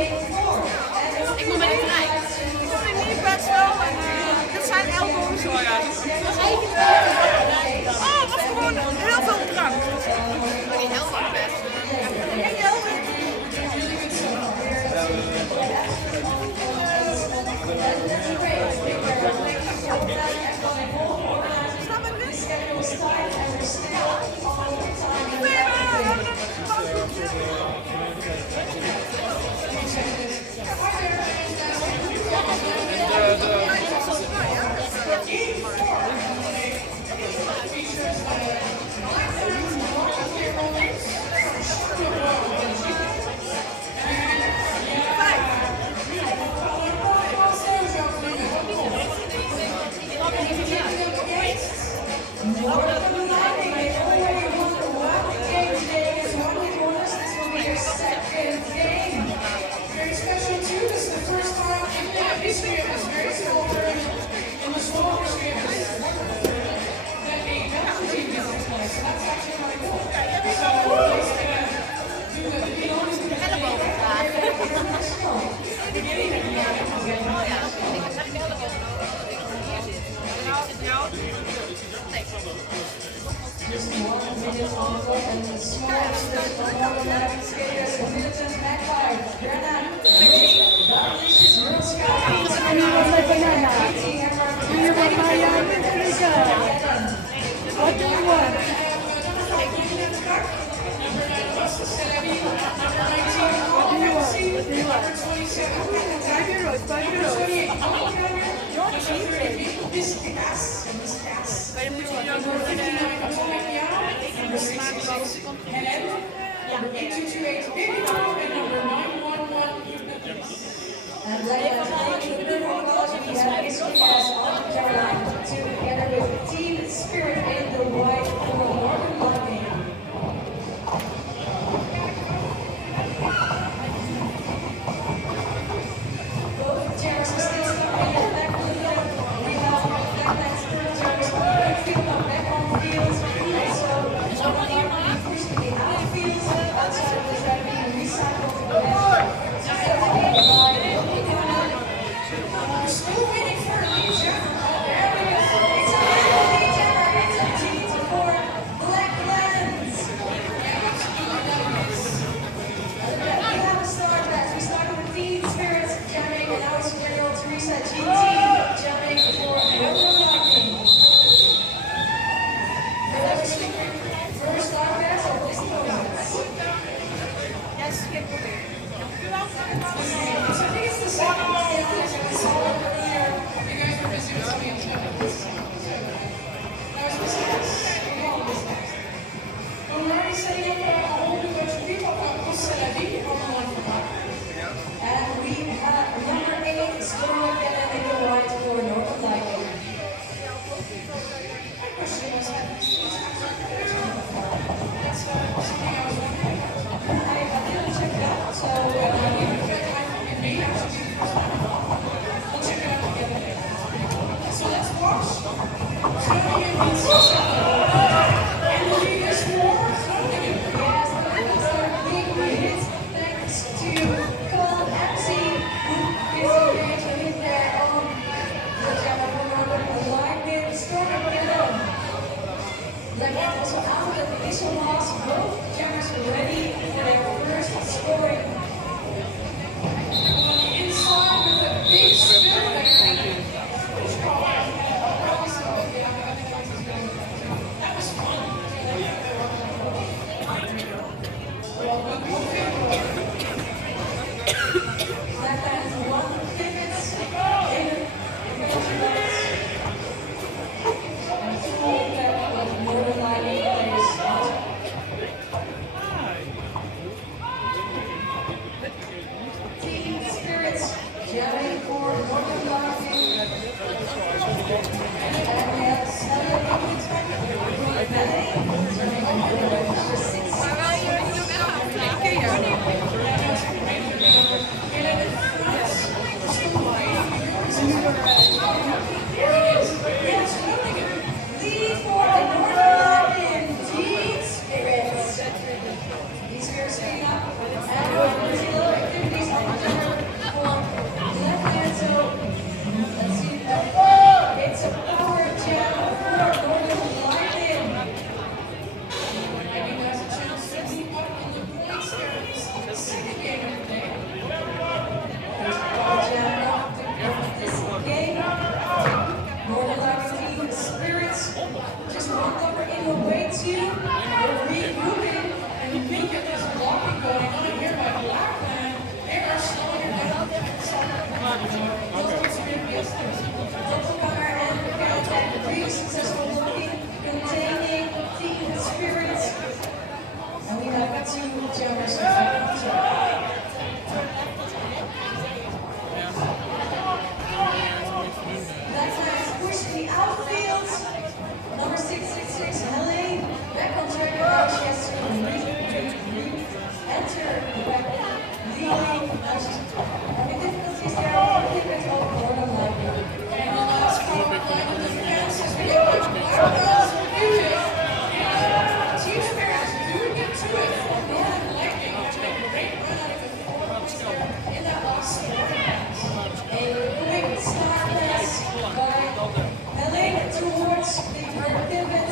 Ik moet met de trein. Niet best wel. En dit zijn ellebogen. Oh, of gewoon heel veel drank. Die helft best. What do you want? And like thank you for the Carolina together with Team Spirit in the white for Northern Lightning. Both chairs are still coming in back to the field come back on the field. So pushing the outfield outside of the track being recycled for the we're still waiting for a lead jumper. There we go. It's a lead jumper. It's a team for Black Lions. We have a start back. We started with Team Spirits jumping, and now it's General Teresa GT jumping for Northern Lightning. First start back, so this is Yes, ik probeer. So I think it's the second one. And we have number 8, Storm getting in the white for Northern Lightning. My question was that that's something I was wondering. I didn't check it out, so we'll check it out together. So let's watch. Going in position. And the lead is for Groningen. Yes, the lead is just having difficulties there. I think it's all Northern Lightning. And the last power play of the defense is being played by Blackwell's Music. Team Spirit do get to it for Northern Lightning after a great run out of the 4 points there in that last quarter. A quick start pass by Pelé towards the pivot.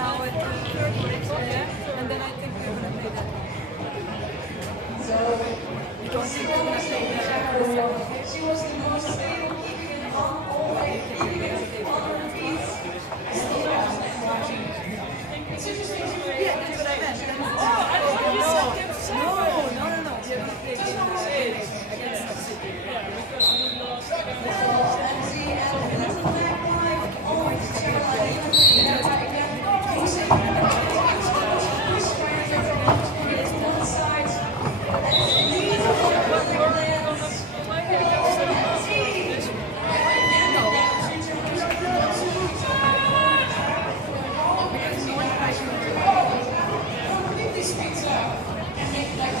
Now at third yeah, and then I think we're gonna play that. You don't think we're gonna play that? She was the most stable keeping on all way, keeping on her feet. It's interesting to read. Yeah, that's what I meant. Oh, I thought you said them separate. No. They're gonna play against City. Yeah, because we lost. And see, and that's a black line. Oh, it's Carolina. One side. Completely speeds up and make like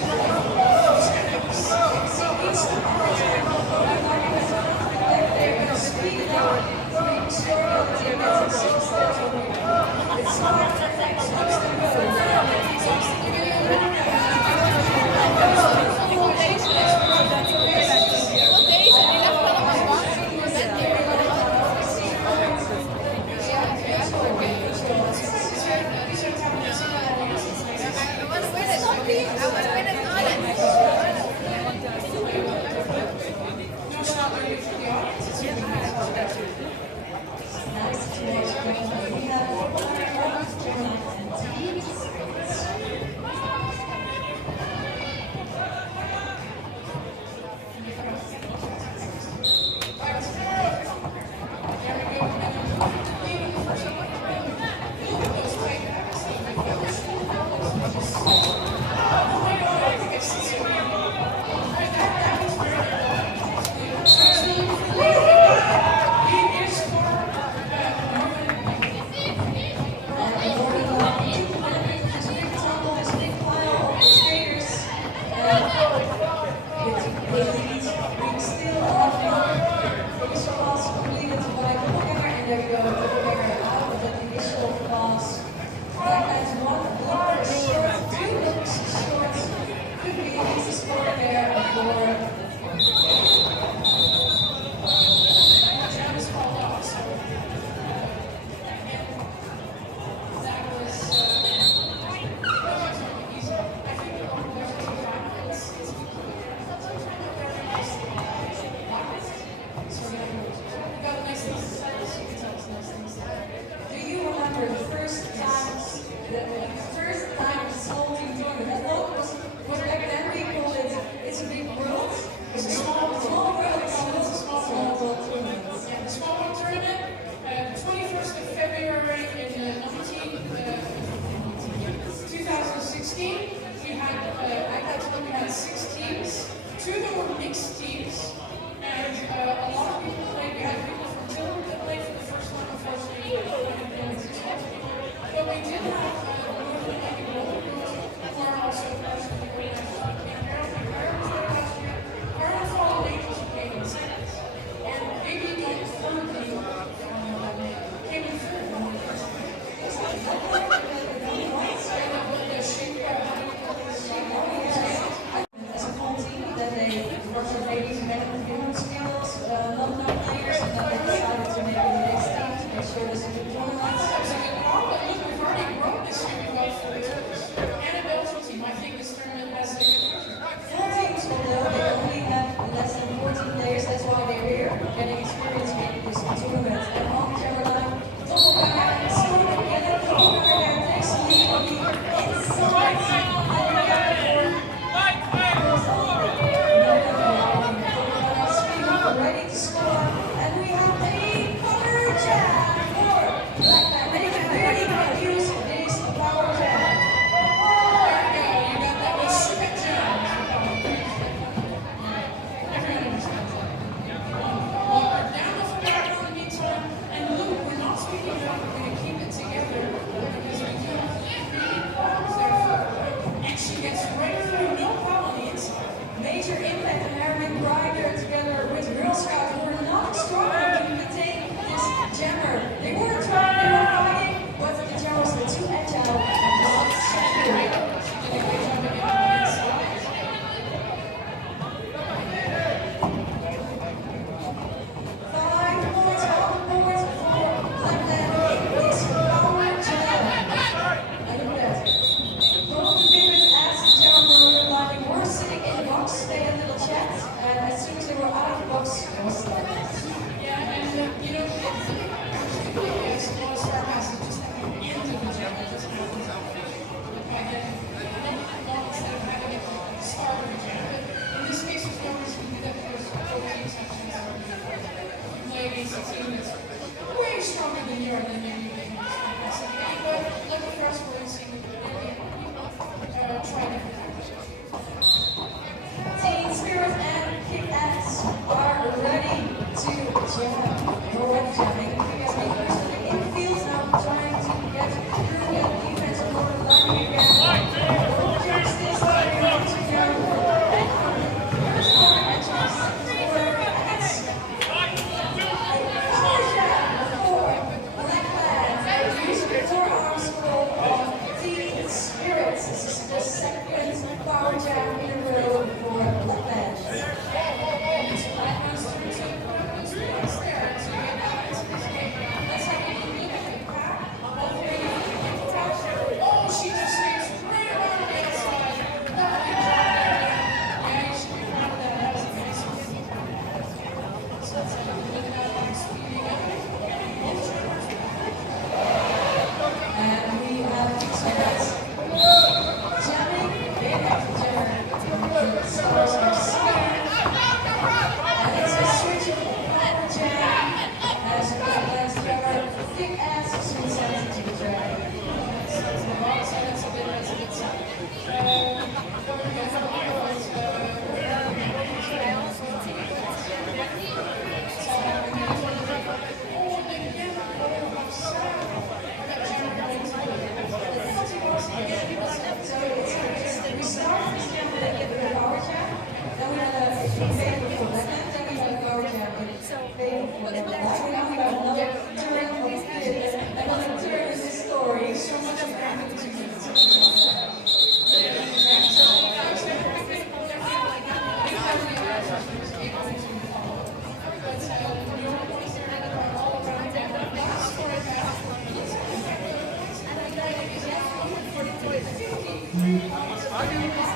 Audience,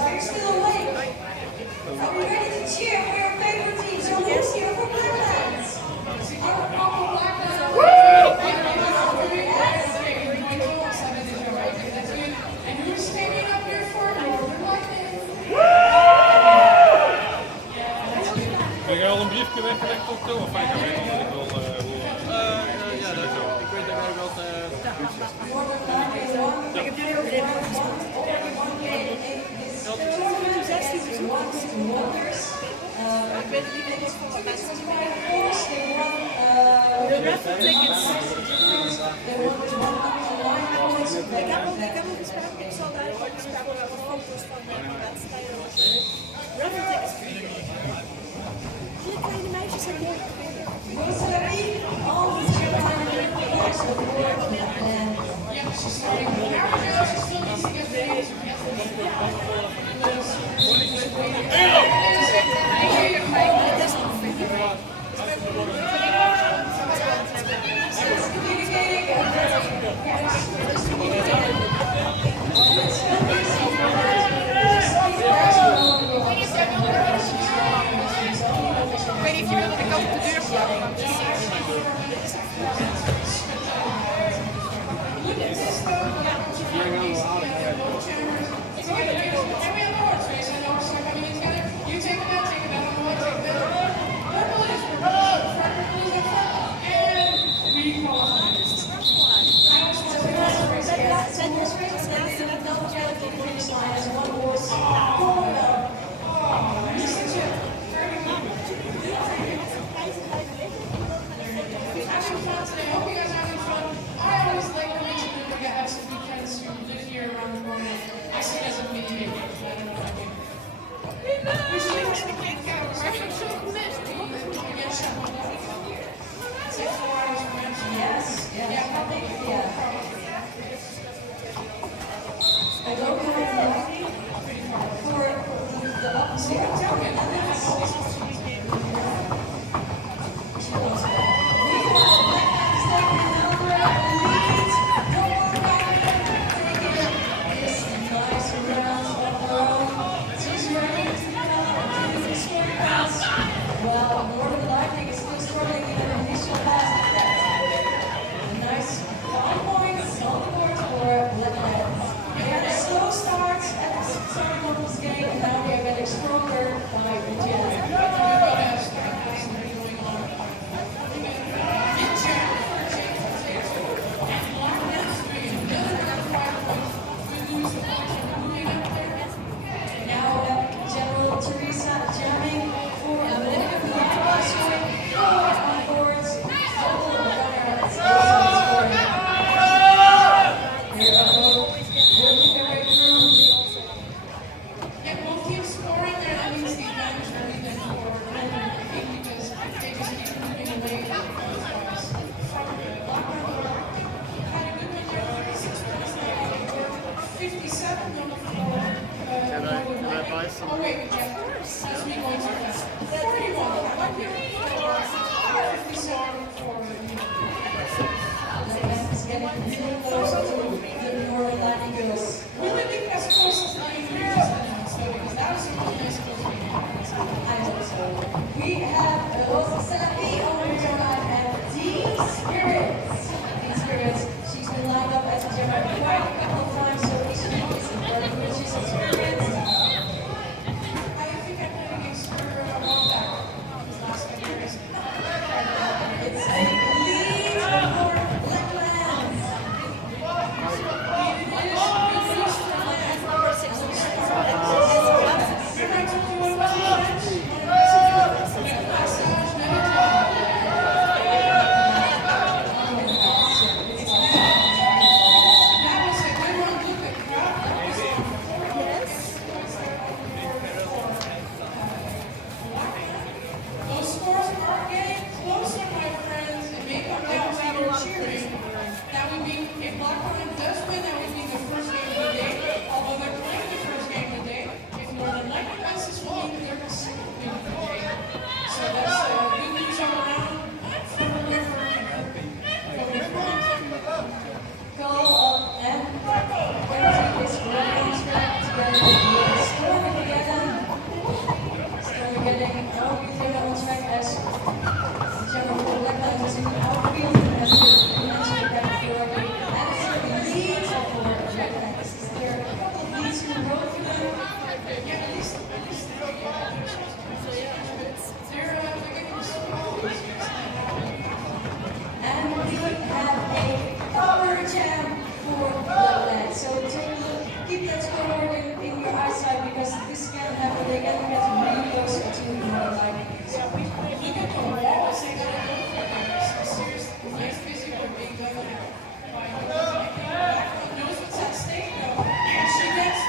are you still awake? Are you ready to cheer for your favorite team? So who's here for Blacklands? En hoe stem je dan weer voor? Heb jij al een briefje weggelegd op de of ik ga weten wat ik wil horen? Ja, dat zo. Ik weet dat jij wel Ik heb jullie ook even gesproken. Toen 16 bezoekers. Ik weet het niet eens voor de mensen die mee. De raffle tickets. Ik heb ook gesproken. Ik zal daar ook gesproken over foto's van de wedstrijden. Raffle tickets. Die kleine meisjes zijn mooi. Ik weet niet of je wil dat ik ook de deur sluit.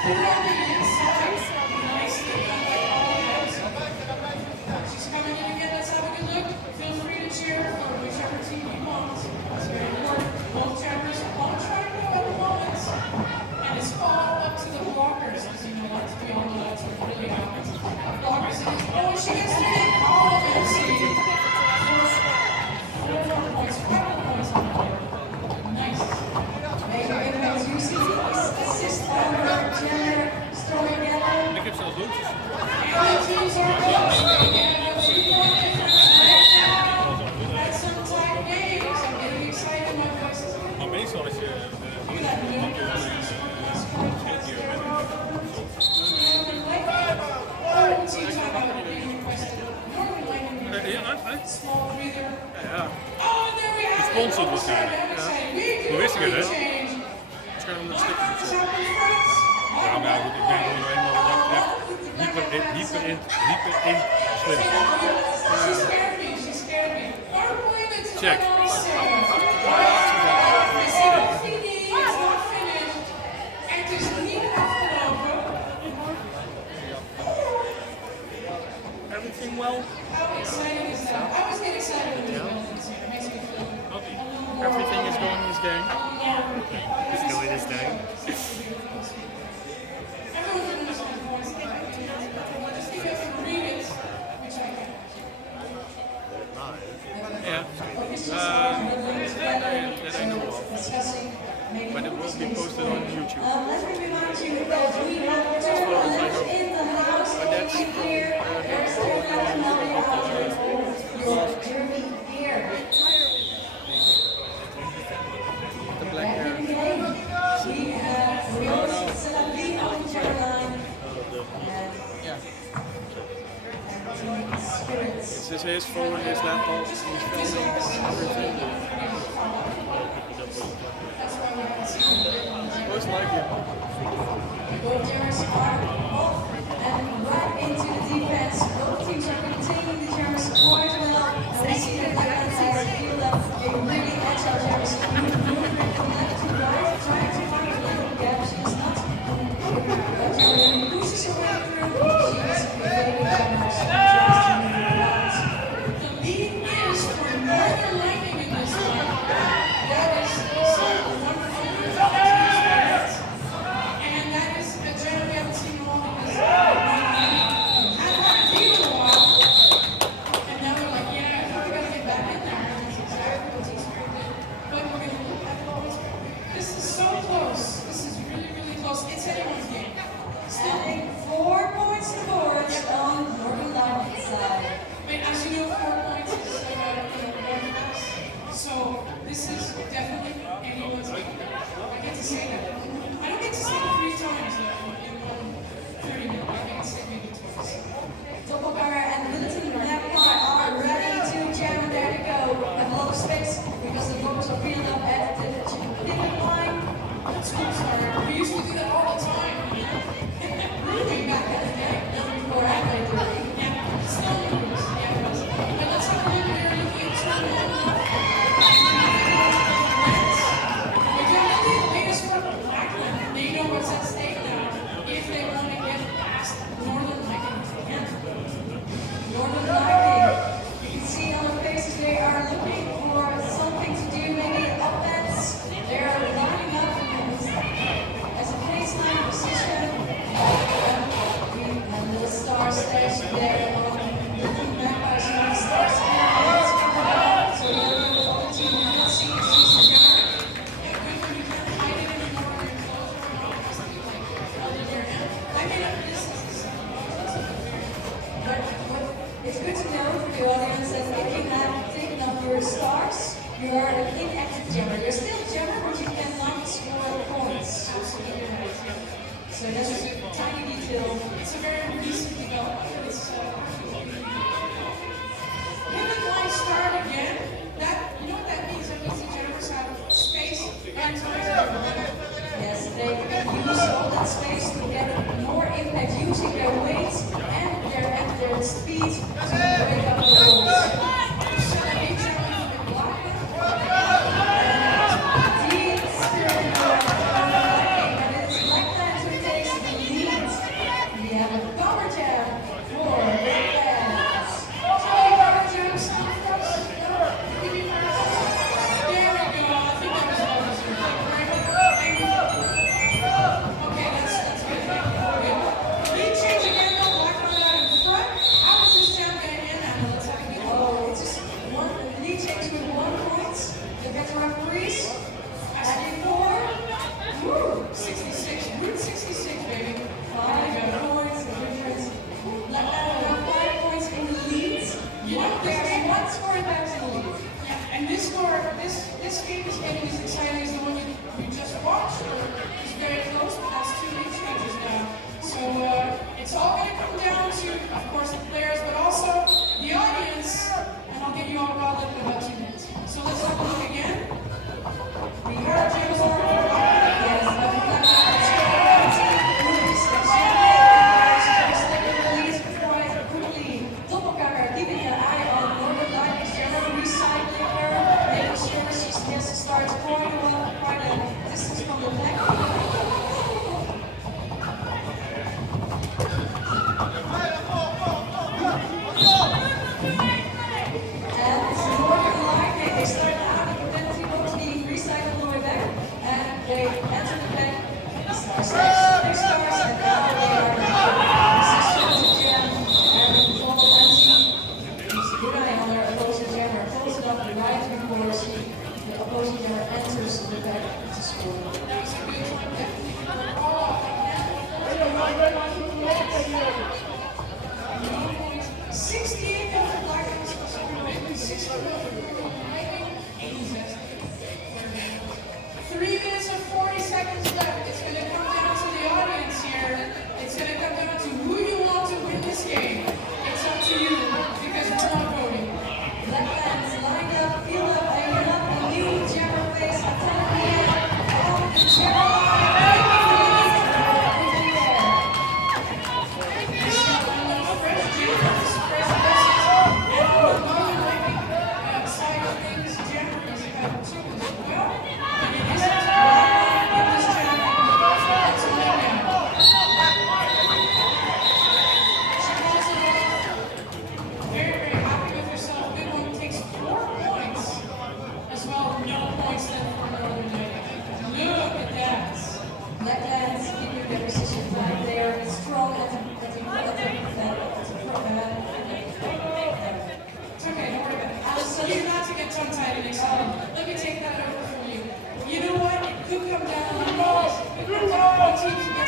Put it on the inside. Nicely done by all hands. She's coming in again. Let's have a good look. Feel free to cheer for whichever team you want. It's very important. Both chapters on track at the moment. And it's all up to the blockers, because you know what, to be on the lights are really out. Blockers, oh, she gets to pick all of them. See, 4 points, 5 points on the board. Nice. Major impact, you see, assist on her gender story together. Ik heb zelfs loodjes. And the teams are close. Again, a 2-point difference right now. That's some tight games. I'm getting excited, my voice. Maar meestal als je Small breather. Ja, Oh, there we have it. Gesponsord waarschijnlijk. Hoe wist ik het, hè? waarschijnlijk omdat het stukjes op zit. Ja, maar ja, goed, ik denk gewoon eenmaal wat dat betreft hyper slim. She scared me. She scared me. Check. We see the finish. It's not finished. En het is niet afgelopen. Everything well? How exciting is that? I was getting excited when we were this year. It makes me feel a little more. Everything is going his gang. He's doing his thing. Everyone can understand the voice. Just if you have to read it, which I can. Yeah. That I know of. But it will be posted on YouTube. Let me remind you that we have tournaments in the house every year. There's tournaments coming out your Jeremy beer. The black hair. We have Rose Salavi on Caroline. Yeah. And Spirits. This is his phone, his laptop, he's filming everything. Most likely. Both Germans are off and right into the defense. Both teams are containing the Germans quite well. And we see that the Atlantics feel up a really agile Germans moving from left to right, trying to find a little gap. She is not. But Germany pushes her way through. She is evading Germans. The lead is for Northern Lightning in this one. That is so wonderful. And that is a gem we haven't seen in a while because I've had a team in a while. And now we're like, yeah, I think we gotta get back in there. And that's exactly what he's very good. But we're gonna look at the points. This is so close. This is really, really close. It's anyone's game. Still 4 points to board on Northern Lightning side. And as you know, 4 points is one pass. So this is definitely anyone's game. I get to say that. I don't get to say it 3 times though in 1:30 minutes. I get to say maybe twice. Doppelganger and Littleton Nappa are ready to jam. There they go. Have a lot of space because the blockers are peeling up at the pivot line. Schools are. We used to do that all the time. Really back in the day. Before I played the league. Yeah. Still moves. Yeah, it was. And let's have a look. We're looking at tournament. They know what's at stake now if they want to get past Northern Lightning. Northern Lightning, you can see on the faces they are looking for something to do, maybe offense. They are lining up as a baseline position. And the star stage there on the Magpies on the star stage. So the other team will see the jar. It's good to know for the audience that if you have taken up your stars, you are an inactive jammer. You're still a jammer, but you cannot score points. So that's a tiny detail. It's a very recent development. It's pivot line start again. That you know what that means? That means the jammers have space and time. Yes, they use all that space to get more impact using their weight and their speed to break up the goals. So they need to block it. Deep spirit and it's like that who takes the lead.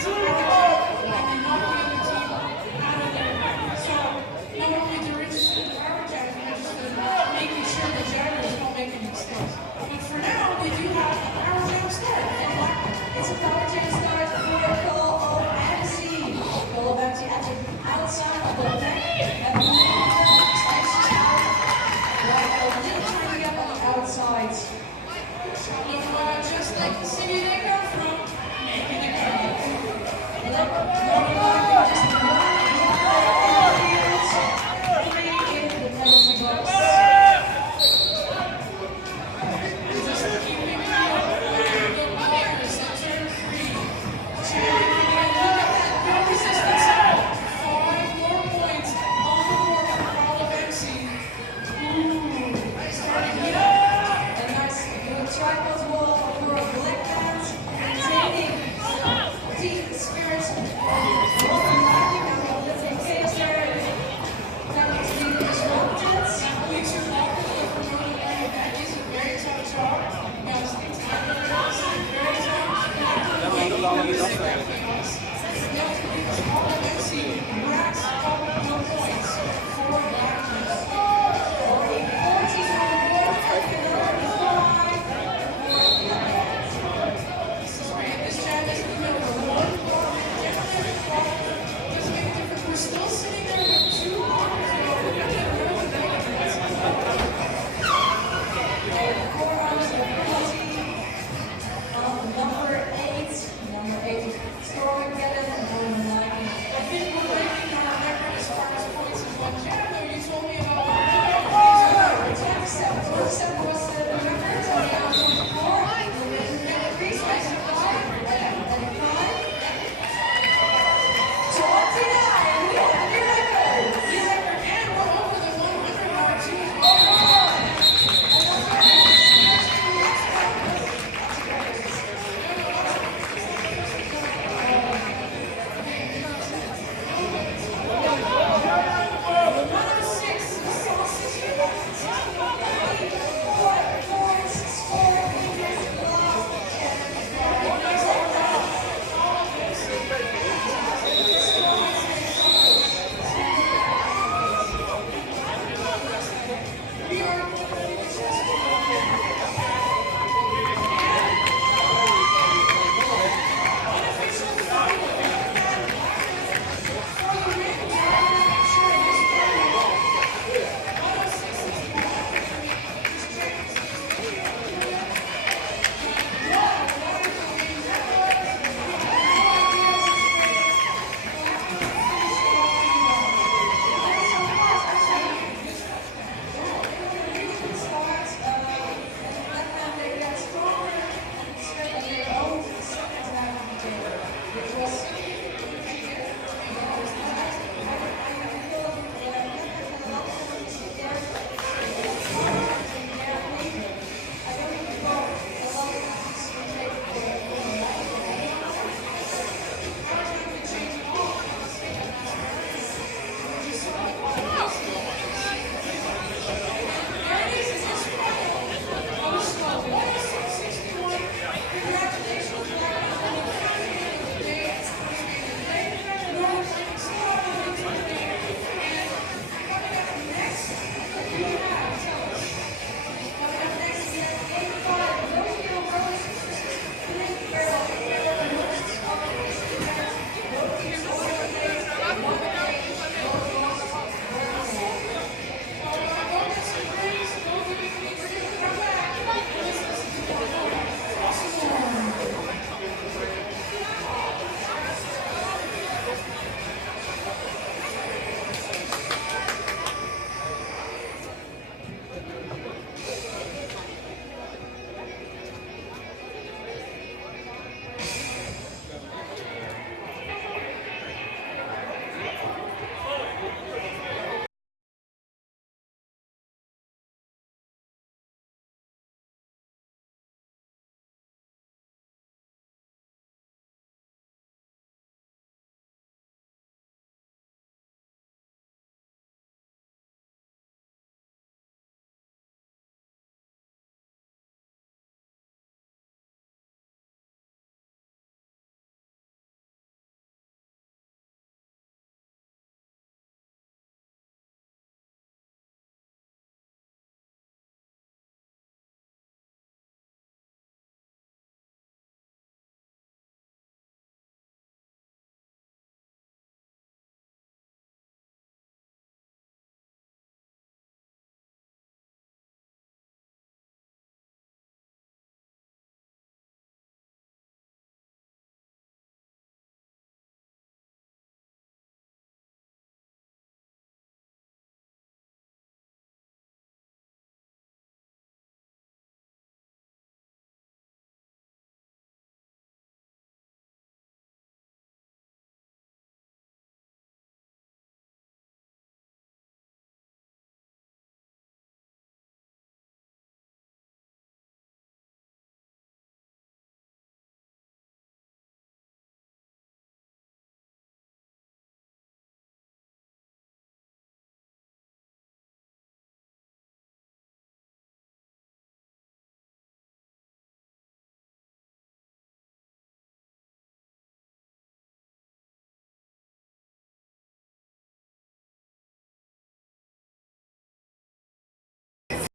and then knock the other team out of there. So not only they're interested in power jab, they're interested in making sure the jabbers don't make any mistakes. But for now, we do have a power jab start. It's a power jam start for Cole O'Banksy. Cole O'Banksy at the outside of the neck. And the takes it out. Right, a little tiny gap on the outside. So just like the city they come from, making it go. Just one three in the penalty box. Just keeping the ball in the center, free. Look at that, no resistance. 5 more points on the board for Paula Banksy. Ooh, starting to A nice good tripod wall for a black pants. Taking deep spirits. In case they're going to be disrupted. Please your walk away from Northern Ireland. That is a very tough job. You gotta stick together. Very tough. Paula Banksy racks up the points for Blackness. Or a 14 on the board for This is great. This jab is in the middle of one block. Generally, every block doesn't make a difference. We're still sitting there with 2 blockers. Number 8, Storm Cannon, number 9. I think we're breaking our record as far as points in one jab, though. You told me about that. 27 was the record, so now 24. And increase by 5. 29, we have a new record. New record, and we're over the 100 mark, too, as well. Which was